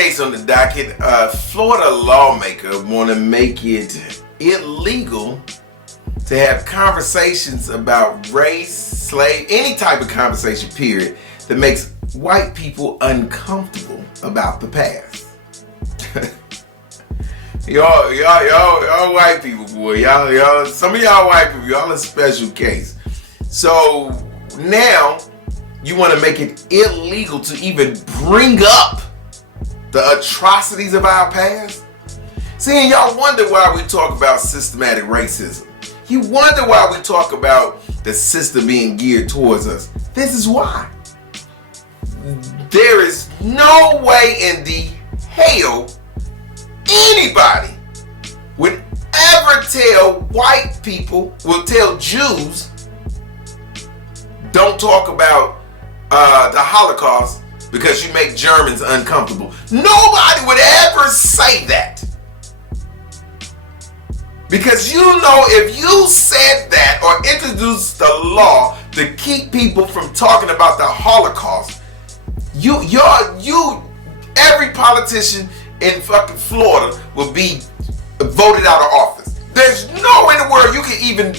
case on the docket. Florida lawmaker want to make it illegal to have conversations about race, slave, any type of conversation, period, that makes white people uncomfortable about the past. y'all white people, boy. Y'all, some of y'all white people, y'all a special case. So now you want to make it illegal to even bring up the atrocities of our past? See, and y'all wonder why we talk about systematic racism. You wonder why we talk about the system being geared towards us. This is why. There is no way in the hell anybody would ever tell white people, will tell Jews, don't talk about the Holocaust because you make Germans uncomfortable. Nobody would ever say that. Because you know, if you said that or introduced the law to keep people from talking about the Holocaust, every politician in fucking Florida will be voted out of office. There's no way in the world you can even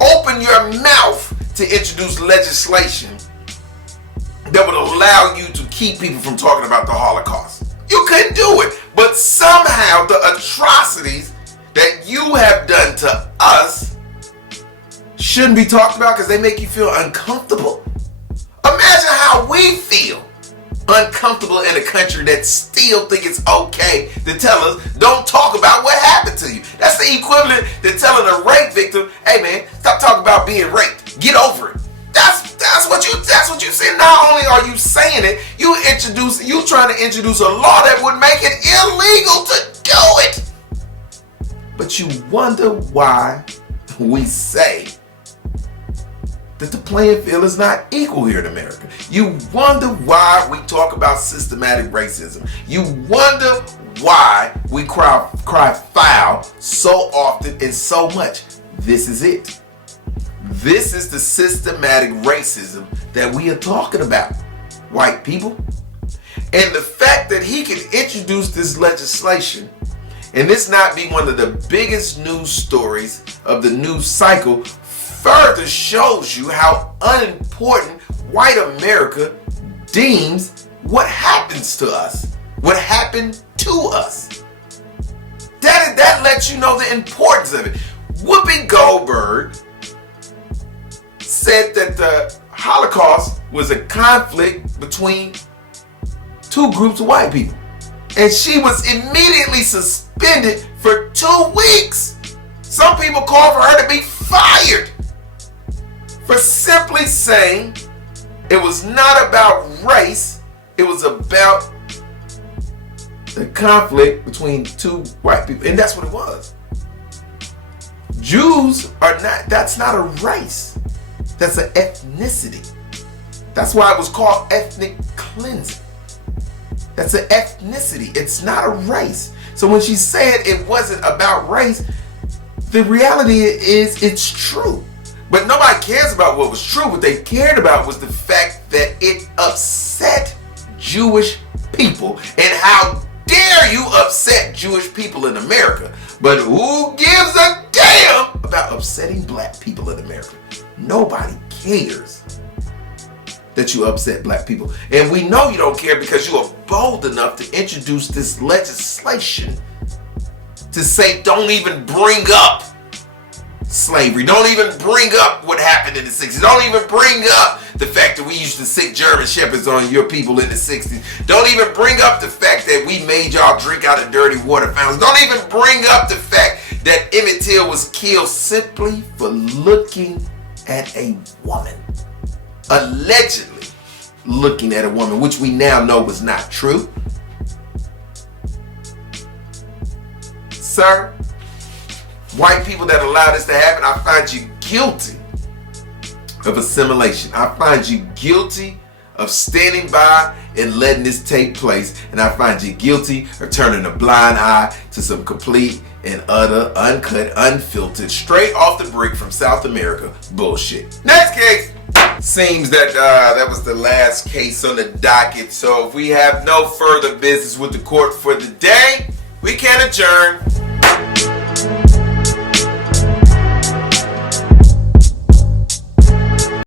open your mouth to introduce legislation that would allow you to keep people from talking about the Holocaust. You couldn't do it. But somehow the atrocities that you have done to us shouldn't be talked about because they make you feel uncomfortable. Imagine how we feel uncomfortable in a country that still think it's okay to tell us don't talk about what happened to you. That's the equivalent to telling a rape victim, hey man, stop talking about being raped. Get over it. That's what you say. Not only are you saying it, you trying to introduce a law that would make it illegal to do it. But you wonder why we say that the playing field is not equal here in America. You wonder why we talk about systematic racism. You wonder why we cry foul so often and so much. This is it. This is the systematic racism that we are talking about, white people. And the fact that he can introduce this legislation and this not be one of the biggest news stories of the news cycle further shows you how unimportant white America deems what happens to us, what happened to us. That lets you know the importance of it. Whoopi Goldberg said that the Holocaust was a conflict between two groups of white people. And she was immediately suspended for 2 weeks. Some people call for her to be fired for simply saying it was not about race, it was about the conflict between two white people. And that's what it was. Jews are not, that's not a race. That's an ethnicity. That's why it was called ethnic cleansing. That's an ethnicity. It's not a race. So when she said it wasn't about race, the reality is it's true. But nobody cares about what was true. What they cared about was the fact that it upset Jewish people. And how dare you upset Jewish people in America? But who gives a damn about upsetting black people in America? Nobody cares that you upset black people. And we know you don't care because you are bold enough to introduce this legislation to say don't even bring up slavery. Don't even bring up what happened in the 60s. Don't even bring up the fact that we used to sick German shepherds on your people in the 60s. Don't even bring up the fact that we made y'all drink out of dirty water fountains. Don't even bring up the fact that Emmett Till was killed simply for looking at a woman. Allegedly looking at a woman, which we now know was not true. Sir, white people that allow this to happen, I find you guilty of assimilation. I find you guilty of standing by and letting this take place. And I find you guilty of turning a blind eye to some complete and utter, uncut, unfiltered, straight off the brick from South America bullshit. Next case. Seems that that was the last case on the docket. So if we have no further business with the court for the day, we can adjourn.